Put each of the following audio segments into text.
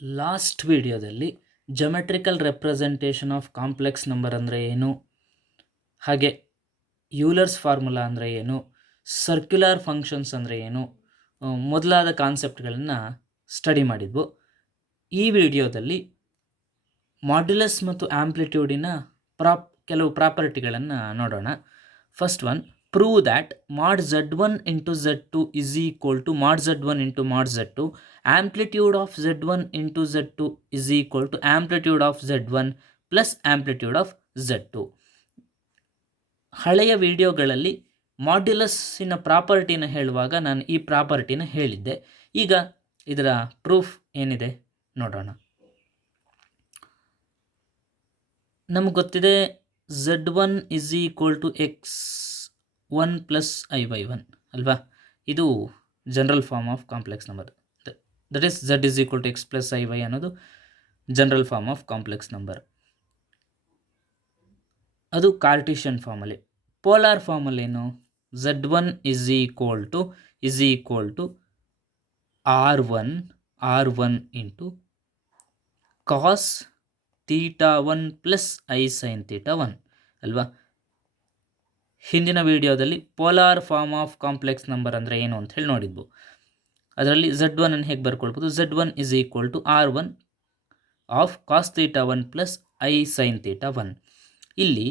Last ವಿಡಿಯೋದಲ್ಲಿ geometrical representation of complex number ಅಂದರೆ ಏನು, ಹಾಗೆ ಯೂಲರ್ಸ್ ಫಾರ್ಮುಲಾ ಅಂದರೆ ಏನು, ಸರ್ಕ್ಯುಲರ್ ಫಂಕ್ಷನ್ಸ್ ಅಂದರೆ ಏನು ಮೊದಲಾದ ಕಾನ್ಸೆಪ್ಟ್ಗಳನ್ನು ಸ್ಟಡಿ ಮಾಡಿದ್ವು. ಈ ವಿಡಿಯೋದಲ್ಲಿ ಮಾಡ್ಯುಲಸ್ ಮತ್ತು ಆಂಪ್ಲಿಟ್ಯೂಡಿನ ಕೆಲವು ಪ್ರಾಪರ್ಟಿಗಳನ್ನು ನೋಡೋಣ. First one, prove that mod z1 into z2 is equal to mod z1 into mod z2. Amplitude of z1 into z2 is equal to amplitude of z1 plus amplitude of z2. ಹಳೆಯ ವಿಡಿಯೋಗಳಲ್ಲಿ ಮಾಡ್ಯುಲಸ್ಸಿನ ಪ್ರಾಪರ್ಟಿನ ಹೇಳುವಾಗ ನಾನು ಈ ಪ್ರಾಪರ್ಟಿನ ಹೇಳಿದ್ದೆ. ಈಗ ಇದರ proof ಏನಿದೆ ನೋಡೋಣ. ನಮಗೆ ಗೊತ್ತಿದೆ z1 is equal to x1 plus i/1 ಅಲ್ವಾ. ಇದು general form of complex number. That is z is equal to x plus iy ಅನ್ನೋದು general form of complex number. ಅದು ಕಾರ್ಟಿಷಿಯನ್ ಫಾರ್ಮಲ್ಲಿ. ಪೋಲಾರ್ ಫಾರ್ಮಲ್ಲಿ ಏನು, z1 is equal to r1 into cos θ1 plus i sin θ1 ಅಲ್ವಾ. ಹಿಂದಿನ ವಿಡಿಯೋದಲ್ಲಿ polar form of complex number ಅಂದರೆ ಏನು ಅಂತ ಹೇಳಿ ನೋಡಿದ್ವು. ಅದರಲ್ಲಿ z1 ಅನ್ನು ಹೇಗೆ ಬರ್ಕೊಳ್ಬೋದು, z1 is equal to r1 of cos θ1 plus i sin θ1. ಇಲ್ಲಿ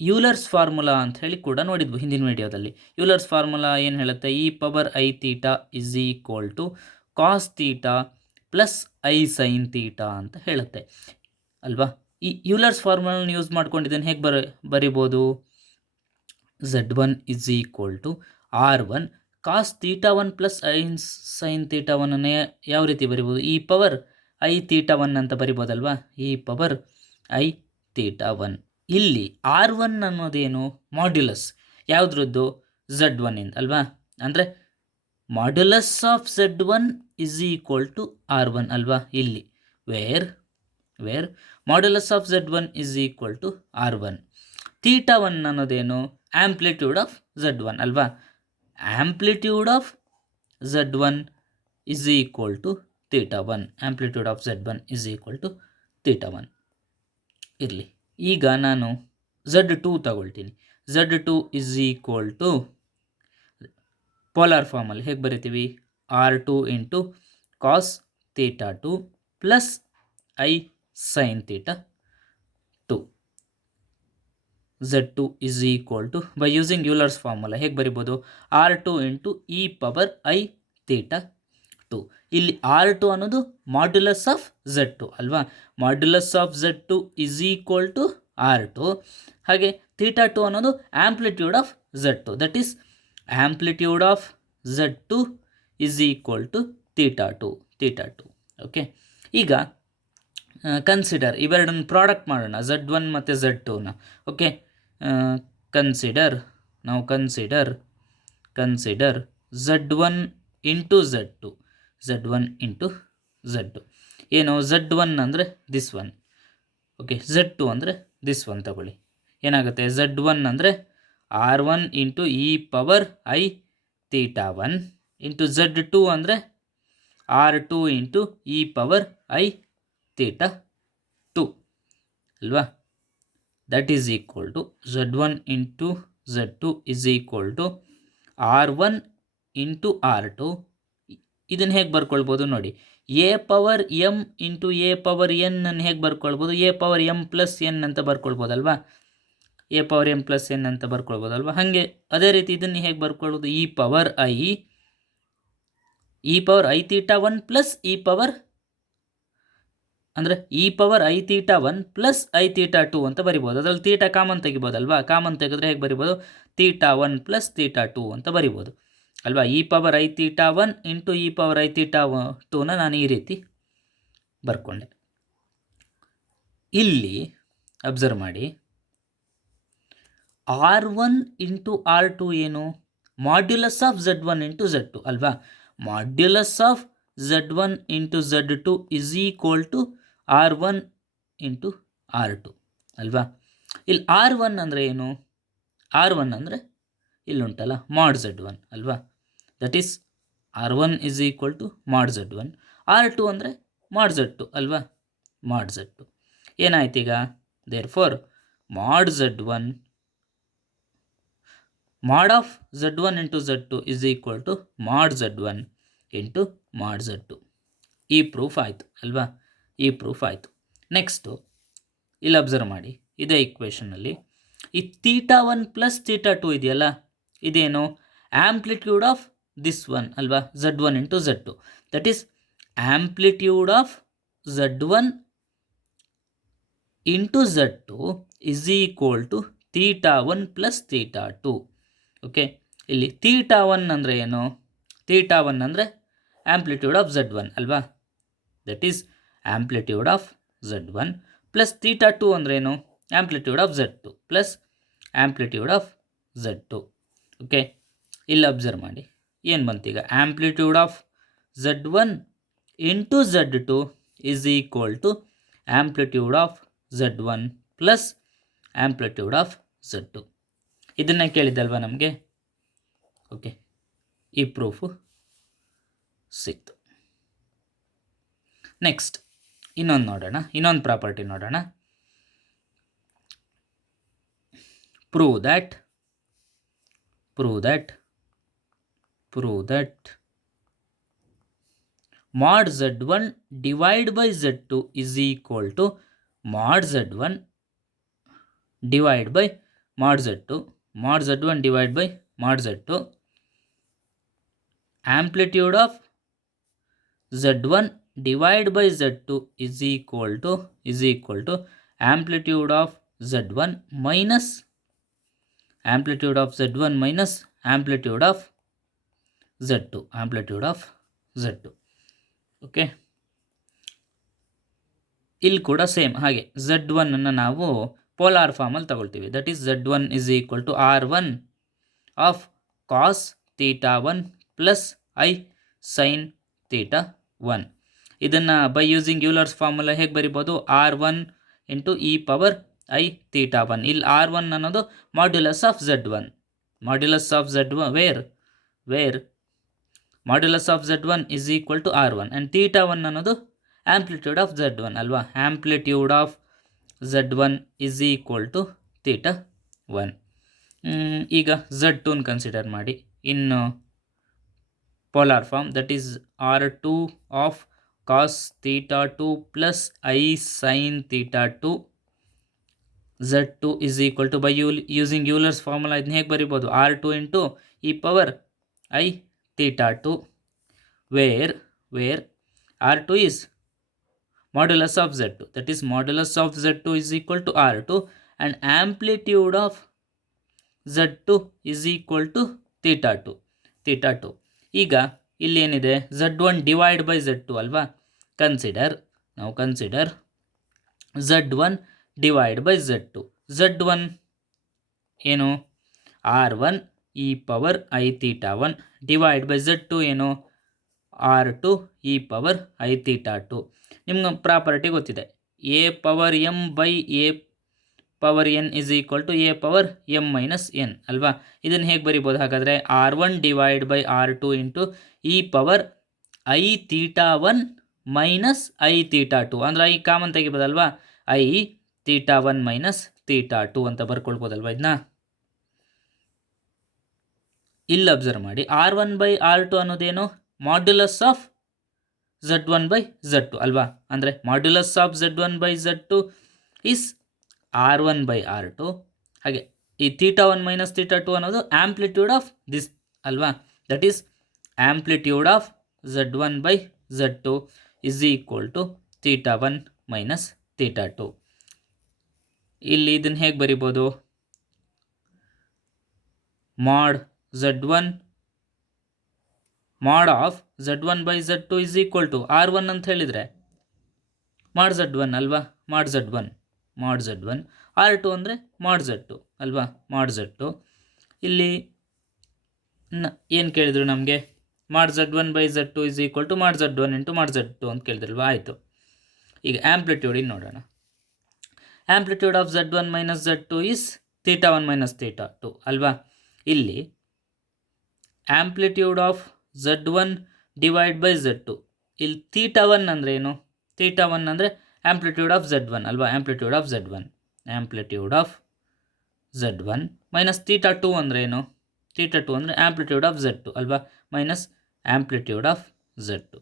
ಯೂಲರ್ಸ್ ಫಾರ್ಮುಲಾ ಅಂತ ಹೇಳಿ ಕೂಡ ನೋಡಿದ್ವು ಹಿಂದಿನ ವಿಡಿಯೋದಲ್ಲಿ. ಯೂಲರ್ಸ್ ಫಾರ್ಮುಲಾ ಏನು ಹೇಳುತ್ತೆ, e power i θ is equal to cos θ plus i sin θ ಅಂತ ಹೇಳುತ್ತೆ ಅಲ್ವಾ. ಈ ಯೂಲರ್ಸ್ ಫಾರ್ಮುಲಾನ ಯೂಸ್ ಮಾಡ್ಕೊಂಡು ಇದನ್ನು ಹೇಗೆ ಬರಿಬೋದು, z1 is equal to r1 cos θ1 plus i sin θ1 ಅನ್ನು ಯಾವ ರೀತಿ ಬರಿಬೋದು, e ಪವರ್ i θ1 ಅಂತ ಬರಿಬೋದಲ್ವಾ, e ಪವರ್ i θ1. ಇಲ್ಲಿ r1 ಅನ್ನೋದೇನು, ಮಾಡ್ಯುಲಸ್ ಯಾವುದ್ರದ್ದು, z1 ಇಂದ ಅಲ್ವಾ. ಅಂದರೆ modulus of z1 is equal to r1 ಅಲ್ವಾ. ಇಲ್ಲಿ where modulus of z1 is equal to r1. θ1 ಅನ್ನೋದೇನು, ಆಂಪ್ಲಿಟ್ಯೂಡ್ ಆಫ್ z1 ಅಲ್ವಾ. Amplitude of z1 is equal to θ1. Amplitude of z1 is equal to θ1 ಇರಲಿ. ಈಗ ನಾನು z2 ತಗೊಳ್ತೀನಿ. z2 is equal to polar ಫಾರ್ಮಲ್ಲಿ ಹೇಗೆ ಬರಿತೀವಿ, r2 into cos θ2 plus i sin θ2. z2 is equal to, by using Euler's formula ಹೇಗೆ ಬರಿಬೋದು, r2 into e power i θ2. ಇಲ್ಲಿ r2 ಅನ್ನೋದು ಮಾಡ್ಯುಲಸ್ ಆಫ್ z2 ಅಲ್ವಾ. Modulus of z2 is equal to r2. ಹಾಗೆ θ2 ಅನ್ನೋದು amplitude of z2, that is amplitude of z2 is equal to θ2. Okay, ಈಗ consider ಇವೆರಡನ್ನು product ಮಾಡೋಣ, z1 ಮತ್ತು z2ನ. Okay, consider z1 into z1 into z2. ಏನು, z1 ಅಂದರೆ ದಿಸ್ ಒನ್, ಓಕೆ, z2 ಅಂದರೆ ದಿಸ್ ಒನ್ ತಗೊಳ್ಳಿ. ಏನಾಗುತ್ತೆ, z1 ಅಂದರೆ r1 into e power i θ1 into z2 ಅಂದರೆ r2 into e power i θ2 ಅಲ್ವಾ. That is equal to z1 into z2 is equal to r1 into r2. ಇದನ್ನು ಹೇಗೆ ಬರ್ಕೊಳ್ಬೋದು ನೋಡಿ, A power M into A power N ಅನ್ನು ಹೇಗೆ ಬರ್ಕೊಳ್ಬೋದು, A power M plus N ಅಂತ ಬರ್ಕೊಳ್ಬೋದಲ್ವಾ, A power M plus N ಅಂತ ಬರ್ಕೊಳ್ಬೋದಲ್ವಾ. ಹಾಗೆ ಅದೇ ರೀತಿ ಇದನ್ನು ಹೇಗೆ ಬರ್ಕೊಳ್ಬೋದು, E power I θ1 plus E power ಅಂದರೆ E power I θ1 plus I θ2 ಅಂತ ಬರಿಬೋದು. ಅದರಲ್ಲಿ ತೀಟ ಕಾಮನ್ ತೆಗಿಬೋದಲ್ವಾ, ಕಾಮನ್ ತೆಗೆದ್ರೆ ಹೇಗೆ ಬರಿಬೋದು, θ1 ಪ್ಲಸ್ θ2 ಅಂತ ಬರಿಬೋದು ಅಲ್ವಾ. E power I θ1 into E power I θ2ನ ನಾನು ಈ ರೀತಿ ಬರ್ಕೊಂಡೆ. ಇಲ್ಲಿ ಅಬ್ಸರ್ವ್ ಮಾಡಿ, r1 ಇಂಟು r2 ಏನು, modulus of z1 into z2 ಅಲ್ವಾ. Modulus of z1 into z2 is equal to r1 into r2 ಅಲ್ವಾ. ಇಲ್ಲಿ r1 ಅಂದರೆ ಏನು, r1 ಅಂದರೆ ಇಲ್ಲುಂಟಲ್ಲ ಮಾಡ್ z1 ಅಲ್ವಾ. That is r1 is equal to mod z1. R2 ಅಂದರೆ ಮಾಡ್ Z2 ಅಲ್ವಾ, ಮಾಡ್ Z2. ಏನಾಯ್ತು ಈಗ, there four mod Z1 mod of Z1 into Z2 is equal to mod Z1 into ಮಾಡ್ Z2. ಈ ಪ್ರೂಫ್ ಆಯಿತು ಅಲ್ವಾ, ಈ ಪ್ರೂಫ್ ಆಯಿತು. ನೆಕ್ಸ್ಟು ಇಲ್ಲಿ ಅಬ್ಸರ್ವ್ ಮಾಡಿ, ಇದೇ ಇಕ್ವೇಷನಲ್ಲಿ ಈ θ1 ಪ್ಲಸ್ θ2 ಇದೆಯಲ್ಲ, ಇದೇನು ಆಂಪ್ಲಿಟ್ಯೂಡ್ ಆಫ್ ದಿಸ್ ಒನ್ ಅಲ್ವಾ, Z1 into Z2. That is amplitude of Z1 into Z2 is equal to θ1 plus θ2. Okay, ಇಲ್ಲಿ θ1 ಅಂದರೆ ಏನು, θ1 ಅಂದರೆ ಆಂಪ್ಲಿಟ್ಯೂಡ್ ಆಫ್ Z1 ಅಲ್ವಾ, that is amplitude of Z1 plus θ2 ಅಂದರೆ ಏನು, amplitude of Z2 plus amplitude of Z2. Okay, ಇಲ್ಲಿ observe ಮಾಡಿ ಏನು ಬಂತೀಗ, amplitude of Z1 into Z2 is equal to amplitude of Z1 plus amplitude of Z2. ಇದನ್ನೇ ಕೇಳಿದ್ದಲ್ವ ನಮಗೆ. Okay, ಈ proof ಸಿಕ್ತು. ನೆಕ್ಸ್ಟ್ ಇನ್ನೊಂದು ನೋಡೋಣ, ಇನ್ನೊಂದು ಪ್ರಾಪರ್ಟಿ ನೋಡೋಣ. prove that mod Z1 divide by Z2 is equal to mod Z1 divide by mod Z2, mod Z1 divide by mod Z2, amplitude of Z1 divide by Z2 is equal to amplitude of Z1 minus amplitude of Z1 minus amplitude of Z2. Okay, ಇಲ್ಲಿ ಕೂಡ same ಹಾಗೆ Z1 ಅನ್ನು ನಾವು polar ಫಾರ್ಮಲ್ಲಿ ತಗೊಳ್ತೀವಿ. That is Z1 is equal to R1 of cos θ1 plus I sine θ1. ಇದನ್ನು by using Euler's formula ಹೇಗೆ ಬರಿಬೋದು, R1 into E power I θ1. ಇಲ್ಲಿ R1 ಅನ್ನೋದು modulus of Z1, modulus of Z1 where modulus of Z1 is equal to R1 and θ1 ಅನ್ನೋದು amplitude of Z1 ಅಲ್ವಾ, amplitude of Z1 is equal to θ1. ಈಗ Z2 consider ಮಾಡಿ ಇನ್ನು polar form, that is R2 of cos θ2 plus I sine θ2. Z2 is equal to, by using Euler's formula ಇದನ್ನ ಹೇಗೆ ಬರಿಬೋದು, R2 into E power I θ2 where R2 is modulus of Z2, that is modulus of Z2 is equal to R2 and amplitude of Z2 is equal to θ2. ಈಗ ಇಲ್ಲಿ ಏನಿದೆ, Z1 divide by Z2 ಅಲ್ವಾ, consider Z1 divide by Z2. Z1 ಏನು, R1 E power I θ1 divide by Z2 ಏನು, R2 E power I θ2. ನಿಮ್ಗೆ property ಗೊತ್ತಿದೆ, A power M by A power N is equal to A power M minus N ಅಲ್ವಾ. ಇದನ್ನು ಹೇಗೆ ಬರಿಬೋದು ಹಾಗಾದರೆ, R1 divide by R2 into E power I θ1 minus I θ2. ಅಂದರೆ I common ತೆಗಿಬೋದಲ್ವಾ, I θ1 minus θ2 ಅಂತ ಬರ್ಕೊಳ್ಬೋದಲ್ವ ಇದನ್ನ. ಇಲ್ಲಿ ಅಬ್ಸರ್ವ್ ಮಾಡಿ, R1 ಬೈ R2 ಅನ್ನೋದೇನು, modulus of Z1 by Z2 ಅಲ್ವಾ. ಅಂದರೆ modulus of Z1 by Z2 is R1 by R2. ಹಾಗೆ ಈ θ1 ಮೈನಸ್ θ2 ಅನ್ನೋದು ಆಂಪ್ಲಿಟ್ಯೂಡ್ ಆಫ್ ದಿಸ್ ಅಲ್ವಾ, that is amplitude of Z1 by Z2 is equal to θ1 minus θ2. ಇಲ್ಲಿ ಇದನ್ನು ಹೇಗೆ ಬರಿಬೋದು, mod Z1 mod of Z1 by Z2 is equal to R1 ಅಂತ ಹೇಳಿದರೆ ಮಾಡ್ Z1 ಅಲ್ವಾ, ಮಾಡ್ Z1 R2 ಅಂದರೆ ಮಾಡ್ Z2 ಅಲ್ವಾ, ಮಾಡ್ Z2. ಇಲ್ಲಿ ಏನು ಕೇಳಿದ್ರು ನಮಗೆ, ಮಾಡ್ Z1 by Z2 is equal to mod Z1 into ಮಾಡ್ Z2 ಅಂತ ಕೇಳಿದ್ರಲ್ವಾ, ಆಯಿತು. ಈಗ ಆಂಪ್ಲಿಟ್ಯೂಡ್ ಇನ್ನು ನೋಡೋಣ. Amplitude of Z1 minus Z2 is θ1 minus θ2 ಅಲ್ವಾ. ಇಲ್ಲಿ amplitude of Z1 divide by Z2 ಇಲ್ಲಿ θ1 ಅಂದರೆ ಏನು? θ1 ಅಂದರೆ ಆ್ಯಂಪ್ಲಿಟ್ಯೂಡ್ ಆಫ್ Z1 ಅಲ್ವಾ? ಆ್ಯಂಪ್ಲಿಟ್ಯೂಡ್ ಆಫ್ Z1 ಮೈನಸ್ θ2 ಅಂದರೆ ಏನು? θ2 ಅಂದರೆ ಆ್ಯಂಪ್ಲಿಟ್ಯೂಡ್ ಆಫ್ Z2 ಅಲ್ವಾ? Minus amplitude of Z2.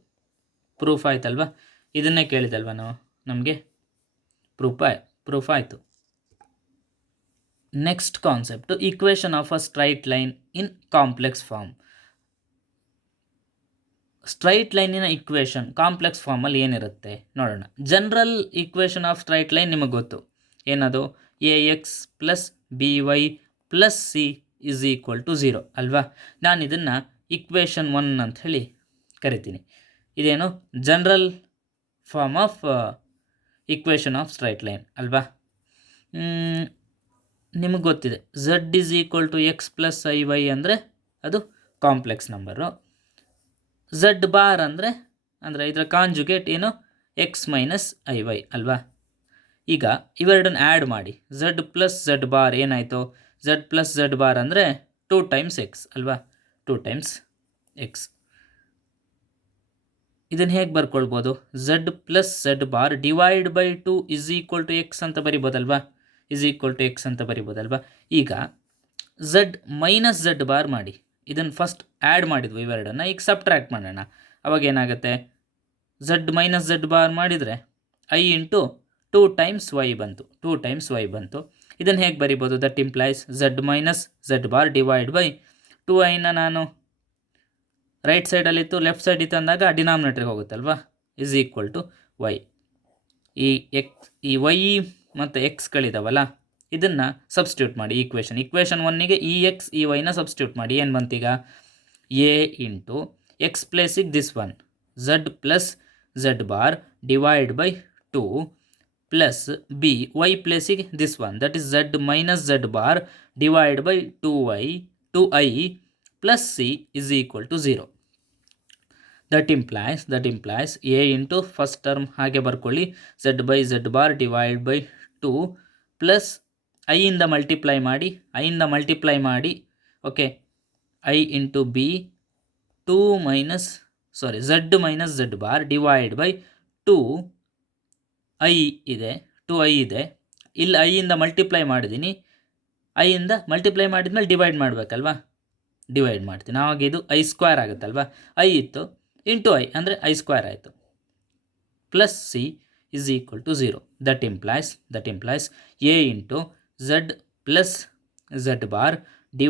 Proof ಆಯ್ತಲ್ವಾ? ಇದನ್ನೇ ಕೇಳಿದಲ್ವ ನಮಗೆ ಪ್ರೂಫ್ ಆಯಿತು. Next concept equation of a straight line in complex form. Straight ಲೈನಿನ ಇಕ್ವೇಷನ್ ಕಾಂಪ್ಲೆಕ್ಸ್ ಫಾರ್ಮಲ್ಲಿ ಏನಿರುತ್ತೆ ನೋಡೋಣ. General equation of straight line ನಿಮಗೆ ಗೊತ್ತು, ಏನದು? AX + BY + C = 0 ಅಲ್ವಾ? ನಾನು ಇದನ್ನು ಇಕ್ವೇಷನ್ 1 ಅಂತ ಹೇಳಿ ಕರಿತೀನಿ. ಇದೇನು? General form of equation of straight line ಅಲ್ವಾ? ನಿಮಗೆ ಗೊತ್ತಿದೆ Z = X + IY ಅಂದರೆ ಅದು ಕಾಂಪ್ಲೆಕ್ಸ್ ನಂಬರು. Z ಬಾರ್ ಅಂದರೆ ಇದರ ಕಾಂಜುಗೇಟ್ ಏನು? X - IY ಅಲ್ವಾ? ಈಗ ಇವೆರಡನ್ನು ಆ್ಯಡ್ ಮಾಡಿ Z + Z ಬಾರ್ ಏನಾಯಿತು? Z + Z ಬಾರ್ ಅಂದರೆ 2 ಟೈಮ್ಸ್ X ಅಲ್ವಾ? 2 ಟೈಮ್ಸ್ X. ಇದನ್ನು ಹೇಗೆ ಬರ್ಕೊಳ್ಬೋದು? Z + Z ಬಾರ್ / 2 = X ಅಂತ ಬರಿಬೋದಲ್ವಾ? X ಅಂತ ಬರಿಬೋದಲ್ವಾ? ಈಗ Z - Z ಬಾರ್ ಮಾಡಿ, ಇದನ್ನು ಫಸ್ಟ್ ಆ್ಯಡ್ ಮಾಡಿದ್ವು ಇವೆರಡನ್ನು, ಈಗ ಸಬ್ಟ್ರ್ಯಾಕ್ಟ್ ಮಾಡೋಣ. ಅವಾಗ ಏನಾಗುತ್ತೆ? Z - Z ಬಾರ್ ಮಾಡಿದರೆ I × 2 ಟೈಮ್ಸ್ Y ಬಂತು. 2 ಟೈಮ್ಸ್ Y ಬಂತು. ಇದನ್ನು ಹೇಗೆ ಬರಿಬೋದು? That implies Z - Z bar / 2iನ ನಾನು ರೈಟ್ ಸೈಡಲ್ಲಿತ್ತು, ಲೆಫ್ಟ್ ಸೈಡ್ ಇತ್ತು ಅಂದಾಗ ಡಿನಾಮಿನೇಟ್ರಿಗೆ ಹೋಗುತ್ತಲ್ವಾ? Y. ಈ Y ಮತ್ತು Xಗಳಿದಾವಲ್ಲ, ಇದನ್ನು ಸಬ್ಸ್ಟಿಟ್ಯೂಟ್ ಮಾಡಿ ಈಕ್ವೇಷನ್ 1ಗೆ ಈ X ಈ Yನ ಸಬ್ಸ್ಟಿಟ್ಯೂಟ್ ಮಾಡಿ. ಏನು ಬಂತೀಗ? A × X ಪ್ಲೇಸಿಗೆ this one, Z + Z bar / 2 plus B Y ಪ್ಲೇಸಿಗೆ this one, that is Z - Z bar / 2i plus C = 0. That implies A × first term ಹಾಗೆ ಬರ್ಕೊಳ್ಳಿ, Z / Z ಬಾರ್ / 2 ಪ್ಲಸ್ ಐಯಿಂದ multiply ಮಾಡಿ okay, I × B Z - Z bar / 2i ಇದೆ, ಇಲ್ಲಿ ಐಯಿಂದ multiply ಮಾಡಿದ್ದೀನಿ, ಐಯಿಂದ ಮಲ್ಟಿಪ್ಲೈ ಮಾಡಿದ್ಮೇಲೆ ಡಿವೈಡ್ ಮಾಡಬೇಕಲ್ವಾ? ಡಿವೈಡ್ ಮಾಡ್ತೀನಿ, ಆವಾಗ ಇದು I² ಆಗುತ್ತಲ್ವಾ? I ಇತ್ತು × I ಅಂದರೆ I² ಆಯಿತು, plus C = 0. That implies A × Z + Z bar /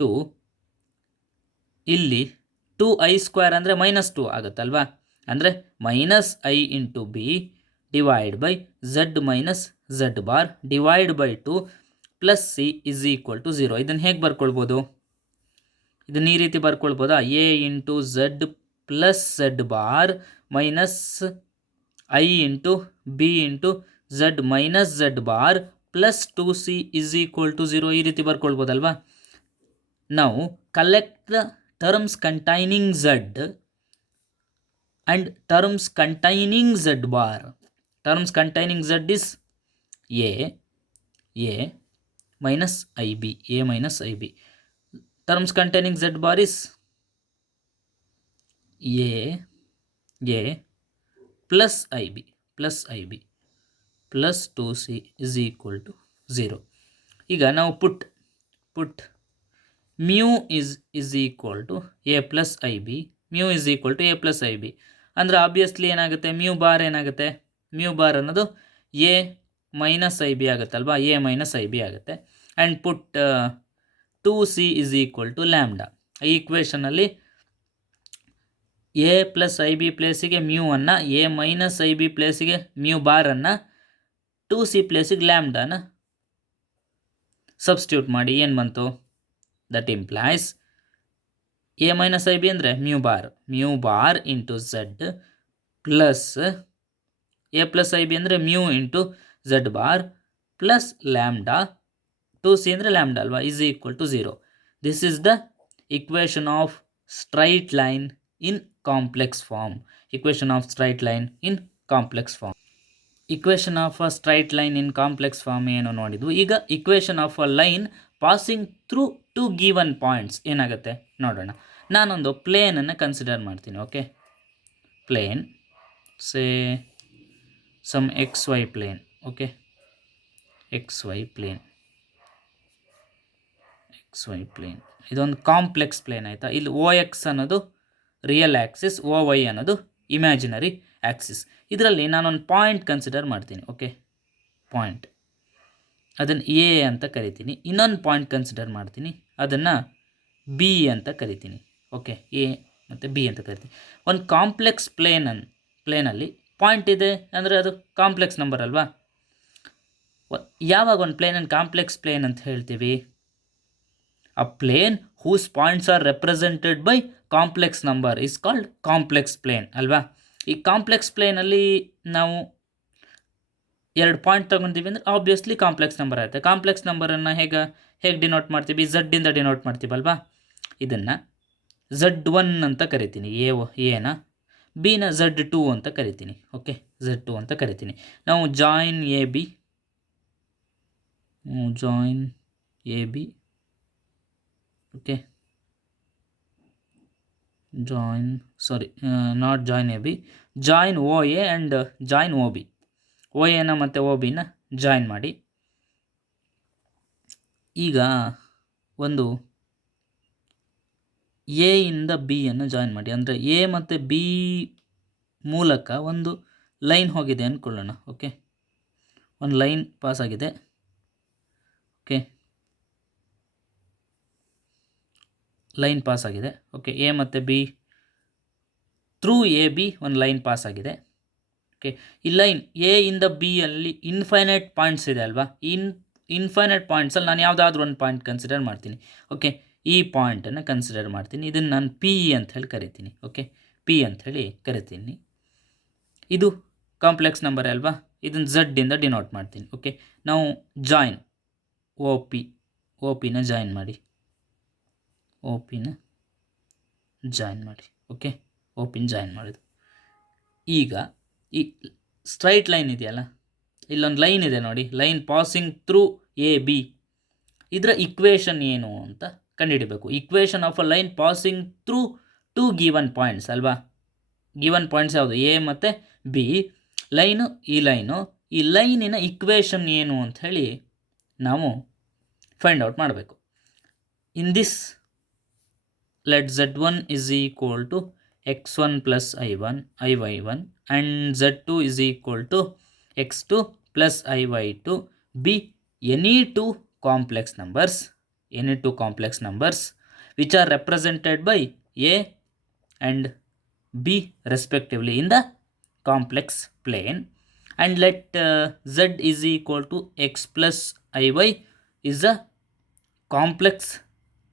2 ಇಲ್ಲಿ 2i² ಅಂದರೆ -2 ಆಗುತ್ತಲ್ವಾ? ಅಂದರೆ -I × B / Z - Z bar / 2 plus C = 0. ಇದನ್ನು ಹೇಗೆ ಬರ್ಕೊಳ್ಬೋದು? ಇದನ್ನು ಈ ರೀತಿ ಬರ್ಕೊಳ್ಬೋದಾ? A × Z + Z bar minus I × B × Z - Z bar plus 2C = 0. ಈ ರೀತಿ ಬರ್ಕೊಳ್ಬೋದಲ್ವಾ? ನಾವು collect the terms containing Z and terms containing Z bar. Terms containing Z is A minus IB. Terms containing Z bar is A plus IB plus 2C = 0. ಈಗ ನಾವು put mu is equal to A plus IB. mu is equal to A plus IB ಅಂದರೆ obviously ಏನಾಗುತ್ತೆ? Mu bar ಏನಾಗುತ್ತೆ? Mu bar ಅನ್ನೋದು A - IB ಆಗುತ್ತಲ್ವಾ? A - IB ಆಗುತ್ತೆ. And put 2C = lambda. ಈ ಈಕ್ವೇಷನಲ್ಲಿ A plus IB ಪ್ಲೇಸಿಗೆ ಮ್ಯೂವನ್ನು, A - IB ಪ್ಲೇಸಿಗೆ mu ಬಾರನ್ನು, 2C ಪ್ಲೇಸಿಗೆ ಲ್ಯಾಂಬ್ಡಾನ substitute ಮಾಡಿ. ಏನು ಬಂತು? ದಟ್ ಇಂಪ್ಲೈಸ್ A - IB ಅಂದರೆ mu bar into Z plus A plus IB ಅಂದರೆ mu into Z bar plus lambda, 2C ಅಂದರೆ ಲ್ಯಾಂಬ್ಡಾ ಅಲ್ವಾ? = 0. This is the equation of straight line in complex form. Equation of straight line in complex form. Equation of a straight line in complex form ಏನು ನೋಡಿದ್ವು. ಈಗ equation of a line passing through 2 given points ಏನಾಗುತ್ತೆ ನೋಡೋಣ. ನಾನೊಂದು ಪ್ಲೇನನ್ನು consider ಮಾಡ್ತೀನಿ. Okay, plane say some X Y plane. Okay, X Y plane ಇದೊಂದು complex plane ಆಯಿತಾ. ಇಲ್ಲಿ ಓ ಎಕ್ಸ್ ಅನ್ನೋದು ರಿಯಲ್ ಆ್ಯಕ್ಸಿಸ್, ಓ ವೈ ಅನ್ನೋದು ಇಮ್ಯಾಜಿನರಿ ಆ್ಯಕ್ಸಿಸ್. ಇದರಲ್ಲಿ ನಾನೊಂದು ಪಾಯಿಂಟ್ ಕನ್ಸಿಡರ್ ಮಾಡ್ತೀನಿ. ಓಕೆ, ಪಾಯಿಂಟ್, ಅದನ್ನು ಎ ಅಂತ ಕರಿತೀನಿ. ಇನ್ನೊಂದು ಪಾಯಿಂಟ್ ಕನ್ಸಿಡರ್ ಮಾಡ್ತೀನಿ, ಅದನ್ನು ಬಿ ಅಂತ ಕರಿತೀನಿ. ಓಕೆ, ಎ ಮತ್ತು ಬಿ ಅಂತ ಕರಿತೀನಿ. ಒಂದು ಕಾಂಪ್ಲೆಕ್ಸ್ ಪ್ಲೇನಲ್ಲಿ ಪಾಯಿಂಟ್ ಇದೆ ಅಂದರೆ ಅದು ಕಾಂಪ್ಲೆಕ್ಸ್ ನಂಬರ್ ಅಲ್ವಾ. ಯಾವಾಗ ಒಂದು ಪ್ಲೇನನ್ನು ಕಾಂಪ್ಲೆಕ್ಸ್ ಪ್ಲೇನ್ ಅಂತ ಹೇಳ್ತೀವಿ? A plane whose points are represented by complex number is called complex plane ಅಲ್ವಾ. ಈ ಕಾಂಪ್ಲೆಕ್ಸ್ ಪ್ಲೇನಲ್ಲಿ ನಾವು 2 ಪಾಯಿಂಟ್ ತೊಗೊತೀವಿ ಅಂದರೆ ಆಬ್ವಿಯಸ್ಲಿ ಕಾಂಪ್ಲೆಕ್ಸ್ ನಂಬರ್ ಆಗುತ್ತೆ. ಕಾಂಪ್ಲೆಕ್ಸ್ ನಂಬರನ್ನು ಹೇಗೆ ಡಿನೋಟ್ ಮಾಡ್ತೀವಿ? ಝಡ್ಡಿಂದ ಡಿನೋಟ್ ಮಾಡ್ತೀವಲ್ವಾ. ಇದನ್ನು Z1 ಅಂತ ಕರಿತೀನಿ, ಎನ. ಬಿನ Z2 ಅಂತ ಕರಿತೀನಿ. ಓಕೆ, Z2 ಅಂತ ಕರಿತೀನಿ. ನಾವು join A B okay, not join A B, join O A and join O B. O ಎನ ಮತ್ತು ಓ ಬಿನ ಜಾಯಿನ್ ಮಾಡಿ. ಈಗ ಒಂದು ಎ ಇಂದ ಬಿ ಅನ್ನು ಜಾಯಿನ್ ಮಾಡಿ. ಅಂದರೆ ಎ ಮತ್ತು ಬಿ ಮೂಲಕ ಒಂದು ಲೈನ್ ಹೋಗಿದೆ ಅಂದ್ಕೊಳ್ಳೋಣ. ಓಕೆ, ಒಂದು ಲೈನ್ ಪಾಸ್ ಆಗಿದೆ. ಓಕೆ, ಲೈನ್ ಪಾಸ್ ಆಗಿದೆ. ಓಕೆ, ಎ ಮತ್ತು ಬಿ ಥ್ರೂ ಎ ಬಿ ಒಂದು ಲೈನ್ ಪಾಸ್ ಆಗಿದೆ. ಓಕೆ, ಈ ಲೈನ್ ಎ ಇಂದ ಬಿ ಅಲ್ಲಿ ಇನ್ಫೈನೈಟ್ ಪಾಯಿಂಟ್ಸ್ ಇದೆ ಅಲ್ವಾ. ಇನ್ಫೈನೈಟ್ ಪಾಯಿಂಟ್ಸಲ್ಲಿ ನಾನು ಯಾವುದಾದ್ರೂ ಒಂದು ಪಾಯಿಂಟ್ ಕನ್ಸಿಡರ್ ಮಾಡ್ತೀನಿ. ಓಕೆ, ಈ ಪಾಯಿಂಟನ್ನು ಕನ್ಸಿಡರ್ ಮಾಡ್ತೀನಿ. ಇದನ್ನು ನಾನು ಪಿ ಅಂತ ಹೇಳಿ ಕರಿತೀನಿ. ಓಕೆ, ಪಿ ಅಂತ ಹೇಳಿ ಕರಿತೀನಿ. ಇದು ಕಾಂಪ್ಲೆಕ್ಸ್ ನಂಬರ್ ಅಲ್ವಾ. ಇದನ್ನು ಝಡ್ಡಿಂದ ಡಿನೋಟ್ ಮಾಡ್ತೀನಿ. ಓಕೆ, ನಾವು ಜಾಯಿನ್ ಓ ಪಿನ ಜಾಯಿನ್ ಮಾಡಿ. ಓಕೆ, ಓ ಪಿನ ಜಾಯಿನ್ ಮಾಡಿದ್ದು. ಈಗ ಈ ಸ್ಟ್ರೈಟ್ ಲೈನ್ ಇದೆಯಲ್ಲ, ಇಲ್ಲೊಂದು ಲೈನ್ ಇದೆ ನೋಡಿ, line passing through A B. ಇದರ ಇಕ್ವೇಷನ್ ಏನು ಅಂತ ಕಂಡುಹಿಡಬೇಕು. Equation of a line passing through 2 given points ಅಲ್ವಾ. ಗಿವನ್ ಪಾಯಿಂಟ್ಸ್ ಯಾವುದು? ಎ ಮತ್ತು ಬಿ. ಈ ಲೈನಿನ ಇಕ್ವೇಷನ್ ಏನು ಅಂತ ಹೇಳಿ ನಾವು ಫೈಂಡ್ ಔಟ್ ಮಾಡಬೇಕು. In this let z1 is equal to x1 plus iy1 and z2 is equal to x2 plus iy2 be any two complex numbers which are represented by a and b respectively in the complex plane, and let z is equal to x plus iy is a complex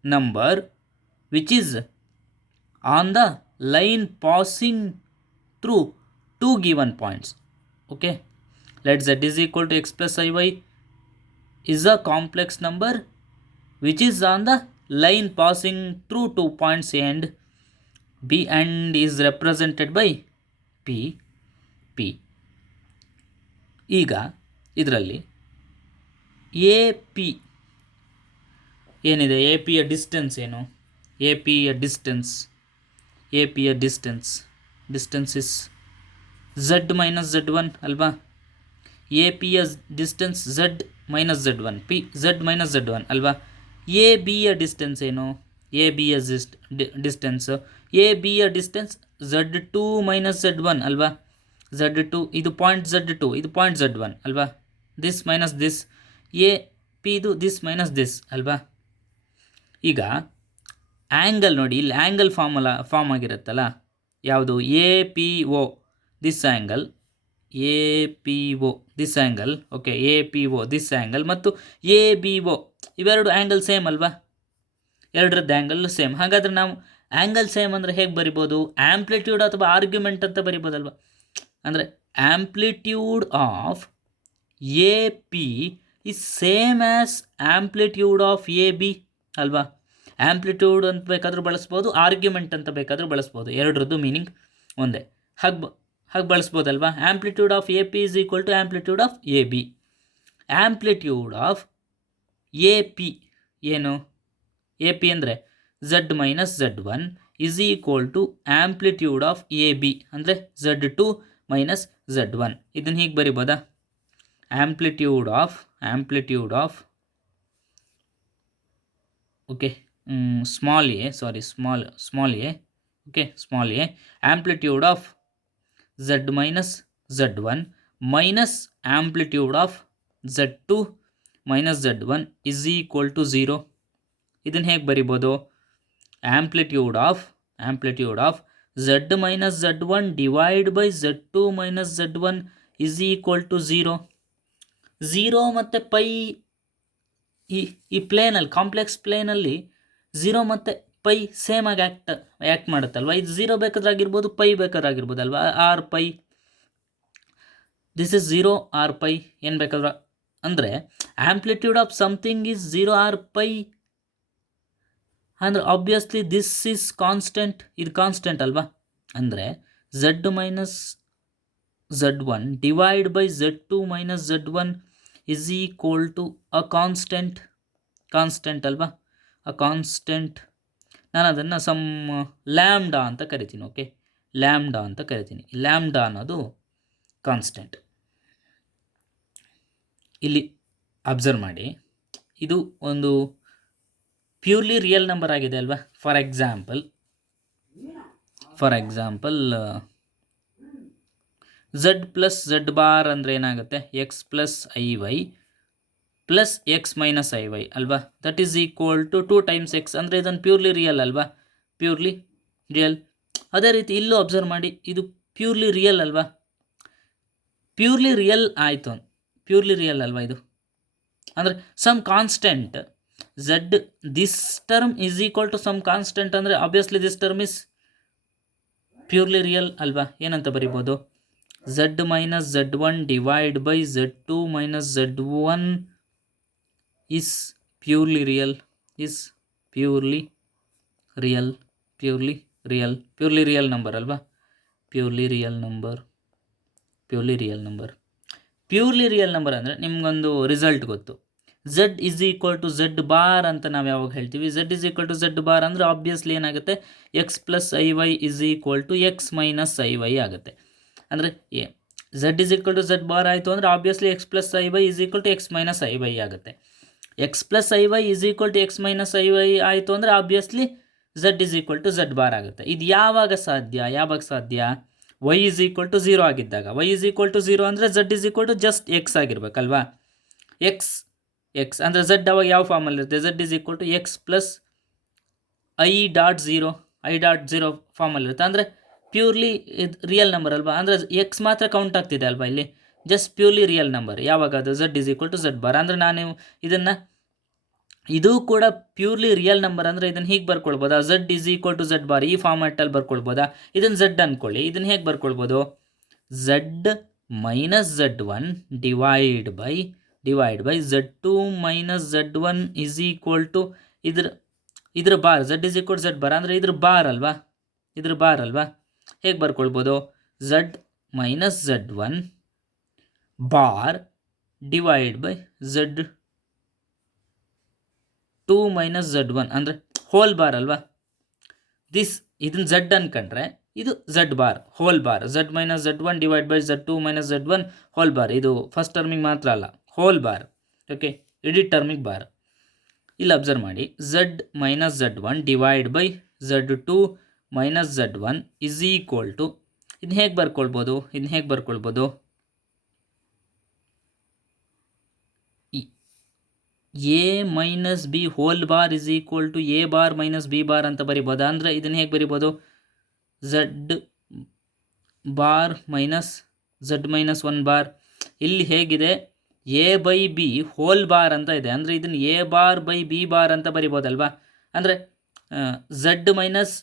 number which is on the line passing through 2 given points. Okay, let z is equal to x plus iy is a complex number which is on the line passing through 2 points a and b and is represented by p. ಈಗ ಇದರಲ್ಲಿ A P ಏನಿದೆ, A ಪಿಯ distance ಏನು? A ಪಿಯ distance is Z minus Z1 ಅಲ್ವಾ. A ಪಿಯ distance Z minus Z1, P Z minus Z1 ಅಲ್ವಾ. A ಬಿಯ ಡಿಸ್ಟೆನ್ಸ್ ಏನು? ಎ ಬಿಯ ಡಿಸ್ಟೆನ್ಸ್ Z2 ಮೈನಸ್ Z1 ಅಲ್ವಾ. Z2 ಇದು ಪಾಯಿಂಟ್ Z2, ಇದು ಪಾಯಿಂಟ್ Z1 ಅಲ್ವಾ. This minus this, A P ಇದು ದಿಸ್ ಮೈನಸ್ ದಿಸ್ ಅಲ್ವಾ. ಈಗ ಆ್ಯಂಗಲ್ ನೋಡಿ, ಇಲ್ಲಿ ಆ್ಯಂಗಲ್ ಫಾರ್ಮ್ ಆಗಿರುತ್ತಲ್ಲ, ಯಾವುದು? A P O this angle, A P O this angle. Okay, A P O this angle ಮತ್ತು A B O ಇವೆರಡು angle same ಅಲ್ವಾ. ಎರಡರದ್ದು angle same. ಹಾಗಾದರೆ ನಾವು ಆ್ಯಂಗಲ್ ಸೇಮ್ ಅಂದರೆ ಹೇಗೆ ಬರಿಬೋದು? ಆ್ಯಂಪ್ಲಿಟ್ಯೂಡ್ ಅಥವಾ ಆರ್ಗ್ಯುಮೆಂಟ್ ಅಂತ ಬರಿಬೋದಲ್ವ. ಅಂದರೆ amplitude of A P is same as amplitude of A B ಅಲ್ವಾ. ಆ್ಯಂಪ್ಲಿಟ್ಯೂಡ್ ಅಂತ ಬೇಕಾದರೂ ಬಳಸ್ಬೋದು, ಆರ್ಗ್ಯುಮೆಂಟ್ ಅಂತ ಬೇಕಾದರೂ ಬಳಸ್ಬೋದು. ಎರಡರದ್ದು ಮೀನಿಂಗ್ ಒಂದೇ. ಹಾಗೆ ಬಳಸ್ಬೋದಲ್ವಾ. Amplitude of A P is equal to amplitude of A B. Amplitude of A P ಏನು? ಎ ಪಿ ಅಂದರೆ Z minus Z1, is equal to amplitude of A B ಅಂದರೆ Z2 ಮೈನಸ್ Z1. ಇದನ್ನು ಹೀಗೆ ಬರಿಬೋದಾ? Amplitude of okay small A okay small A amplitude of Z minus Z1 minus amplitude of Z2 minus Z1 is equal to 0. ಇದನ್ನು ಹೇಗೆ ಬರಿಬೋದು? Amplitude of Z minus Z1 divide by Z2 minus Z1 is equal to 0 ಮತ್ತು pi ಈ ಪ್ಲೇನಲ್ಲಿ complex ಪ್ಲೇನಲ್ಲಿ 0 ಮತ್ತು pi same ಆಗಿ act ಮಾಡುತ್ತಲ್ವ. ಇದು 0 ಬೇಕಾದ್ರಾಗಿರ್ಬೋದು, ಪೈ ಬೇಕಾದ್ರಾಗಿರ್ಬೋದಲ್ವ. Or pi this is 0 or pi ಏನು ಬೇಕಾದ್ರೆ. ಅಂದರೆ amplitude of something is 0 or pi ಅಂದರೆ ಆಬ್ವಿಯಸ್ಲಿ ದಿಸ್ ಈಸ್ ಕಾನ್ಸ್ಟೆಂಟ್. ಇದು ಕಾನ್ಸ್ಟೆಂಟ್ ಅಲ್ವಾ. ಅಂದರೆ Z minus Z1 divide by Z2 minus Z1 is equal to uh constant ಅಲ್ವಾ. ಅ constant. ನಾನು ಅದನ್ನು ಸಮ್ ಲ್ಯಾಂಬ್ಡಾ ಅಂತ ಕರಿತೀನಿ. ಓಕೆ, ಲ್ಯಾಂಬ್ಡಾ ಅಂತ ಕರಿತೀನಿ. ಲ್ಯಾಂಬ್ಡಾ ಅನ್ನೋದು ಕಾನ್ಸ್ಟೆಂಟ್. ಇಲ್ಲಿ ಅಬ್ಸರ್ವ್ ಮಾಡಿ, ಇದು ಒಂದು ಪ್ಯೂರ್ಲಿ ರಿಯಲ್ ನಂಬರ್ ಆಗಿದೆ ಅಲ್ವಾ. For example Z plus Z bar ಅಂದರೆ ಏನಾಗುತ್ತೆ? X plus IY plus X minus IY ಅಲ್ವಾ. That is equal to 2 times X. ಅಂದರೆ ಇದನ್ನು ಪ್ಯೂರ್ಲಿ ರಿಯಲ್ ಅಲ್ವಾ, ಪ್ಯೂರ್ಲಿ ರಿಯಲ್. ಅದೇ ರೀತಿ ಇಲ್ಲೂ ಅಬ್ಸರ್ವ್ ಮಾಡಿ, ಇದು ಪ್ಯೂರ್ಲಿ ರಿಯಲ್ ಅಲ್ವಾ, ಪ್ಯೂರ್ಲಿ ರಿಯಲ್ ಆಯಿತು. ಪ್ಯೂರ್ಲಿ ರಿಯಲ್ ಅಲ್ವಾ ಇದು. ಅಂದರೆ some constant Z, this term is equal to some constant ಅಂದರೆ obviously this term is purely real ಅಲ್ವಾ. ಏನಂತ ಬರಿಬೋದು? Z minus Z1 divide by Z2 minus Z1 is purely real number ಅಲ್ವಾ. Purely real number ಅಂದರೆ ನಿಮ್ಗೊಂದು result ಗೊತ್ತು. Z is equal to Z bar ಅಂತ ನಾವು ಯಾವಾಗ ಹೇಳ್ತೀವಿ, Z is equal to Z bar ಅಂದರೆ ಆಬ್ವಿಯಸ್ಲಿ ಏನಾಗುತ್ತೆ? X plus IY is equal to X minus IY ಆಗುತ್ತೆ. ಅಂದರೆ Z is equal to Z bar ಆಯಿತು ಅಂದರೆ obviously X plus IY is equal to X minus IY ಆಗುತ್ತೆ. X plus IY is equal to X minus IY ಆಯಿತು ಅಂದರೆ obviously Z is equal to Z bar ಆಗುತ್ತೆ. ಇದು ಯಾವಾಗ ಸಾಧ್ಯ? Y is equal to 0 ಆಗಿದ್ದಾಗ. Y ಇಸ್ ಈಕ್ವಲ್ ಟು 0 ಅಂದರೆ Z is equal to just X ಆಗಿರ್ಬೇಕಲ್ವಾ. X ಅಂದರೆ Z ಅವಾಗ ಯಾವ ಫಾರ್ಮಲ್ಲಿರುತ್ತೆ? Z is equal to X plus I.0 ಫಾರ್ಮಲ್ಲಿರುತ್ತೆ. ಅಂದರೆ ಪ್ಯೂರ್ಲಿ ಇದು ರಿಯಲ್ ನಂಬರ್ ಅಲ್ವಾ. ಅಂದರೆ X ಮಾತ್ರ ಕೌಂಟ್ ಆಗ್ತಿದೆ ಅಲ್ವಾ ಇಲ್ಲಿ. ಜಸ್ಟ್ ಪ್ಯೂರ್ಲಿ ರಿಯಲ್ ನಂಬರ್ ಯಾವಾಗ ಅದು? Z is equal to Z bar. ಅಂದರೆ ನಾನು ಇದು ಕೂಡ ಪ್ಯೂರ್ಲಿ ರಿಯಲ್ ನಂಬರ್ ಅಂದರೆ ಇದನ್ನು ಹೀಗೆ ಬರ್ಕೊಳ್ಬೋದಾ? Z is equal to Z bar ಈ ಫಾರ್ಮ್ಯಾಟಲ್ಲಿ ಬರ್ಕೊಳ್ಬೋದಾ? ಇದನ್ನು Z ಅಂದ್ಕೊಳ್ಳಿ. ಇದನ್ನು ಹೇಗೆ ಬರ್ಕೊಳ್ಬೋದು? Z minus Z1 divide by Z2 minus Z1 is equal to ಇದ್ರ bar. Z is equal to Z bar ಅಂದರೆ ಇದ್ರ ಬಾರ್ ಅಲ್ವಾ. ಹೇಗೆ ಬರ್ಕೊಳ್ಬೋದು? Z minus Z1 bar divide by Z2 minus Z1 ಅಂದರೆ ಹೋಲ್ ಬಾರ್ ಅಲ್ವಾ. ಇದನ್ನು Z ಅನ್ಕೊಂಡ್ರೆ ಇದು Z bar whole bar. Z minus Z1 divide by Z2 minus Z1 whole bar. ಇದು ಫಸ್ಟ್ ಟರ್ಮಿಗೆ ಮಾತ್ರ ಅಲ್ಲ, ಹೋಲ್ ಬಾರ್. ಓಕೆ, ಇಡೀ ಟರ್ಮಿಗೆ ಬಾರ್. ಇಲ್ಲಿ ಅಬ್ಸರ್ವ್ ಮಾಡಿ, Z minus Z1 divide by Z2 minus Z1 is equal to ಇದನ್ನ ಹೇಗೆ ಬರ್ಕೊಳ್ಬೋದು? A minus B whole bar is equal to A bar minus B bar ಅಂತ ಬರಿಬೋದಾ? ಅಂದರೆ ಇದನ್ನು ಹೇಗೆ ಬರಿಬೋದು? Z bar minus Z minus 1 bar. ಇಲ್ಲಿ ಹೇಗಿದೆ? A by B whole bar ಅಂತ ಇದೆ. ಅಂದರೆ ಇದನ್ನು A bar by B bar ಅಂತ ಬರಿಬೋದಲ್ವಾ. ಅಂದರೆ Z ಮೈನಸ್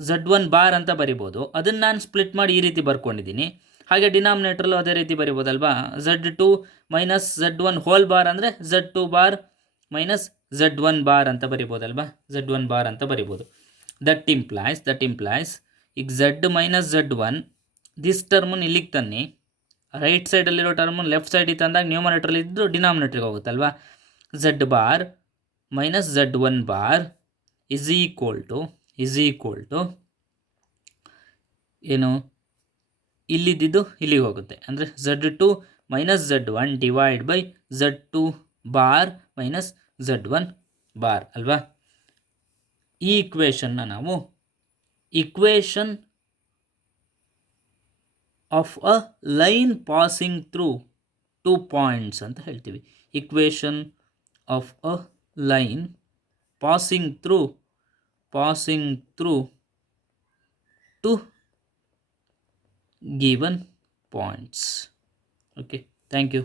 Z1 ಬಾರ್ ಅಂತ ಬರಿಬೋದು. ಅದನ್ನು ನಾನು ಸ್ಪ್ಲಿಟ್ ಮಾಡಿ ಈ ರೀತಿ ಬರ್ಕೊಂಡಿದ್ದೀನಿ. ಹಾಗೆ ಡಿನಾಮಿನೇಟ್ರಲ್ಲೂ ಅದೇ ರೀತಿ ಬರಿಬೋದಲ್ವಾ. Z2 minus Z1 whole bar ಅಂದರೆ Z2 bar minus Z1 bar ಅಂತ ಬರಿಬೋದಲ್ವಾ. Z1 ಬಾರ್ ಅಂತ ಬರಿಬೋದು. ದಟ್ ಇಂಪ್ಲಾಯ್ಸ್ ಈಗ Z ಮೈನಸ್ Z1 ದಿಸ್ ಟರ್ಮನ್ನು ಇಲ್ಲಿಗೆ ತನ್ನಿ, ರೈಟ್ ಸೈಡಲ್ಲಿರೋ ಟರ್ಮನ್ನು ಲೆಫ್ಟ್ ಸೈಡಿಗೆ ತಂದಾಗ ನ್ಯೂಮರೇಟ್ರಲ್ಲಿ ಇದ್ದು ಡಿನಾಮಿನೇಟ್ರಿಗೆ ಹೋಗುತ್ತಲ್ವಾ. Z bar minus Z1 bar is equal to ಏನು ಇಲ್ಲಿದ್ದು ಇಲ್ಲಿಗೆ ಹೋಗುತ್ತೆ, ಅಂದರೆ Z2 minus Z1 divide by Z2 bar minus Z1 bar ಅಲ್ವಾ. ಈ ಇಕ್ವೇಷನ್ನ ನಾವು equation of a line passing through 2 points ಅಂತ ಹೇಳ್ತೀವಿ. Equation of a line passing through 2 given points. Okay, thank you.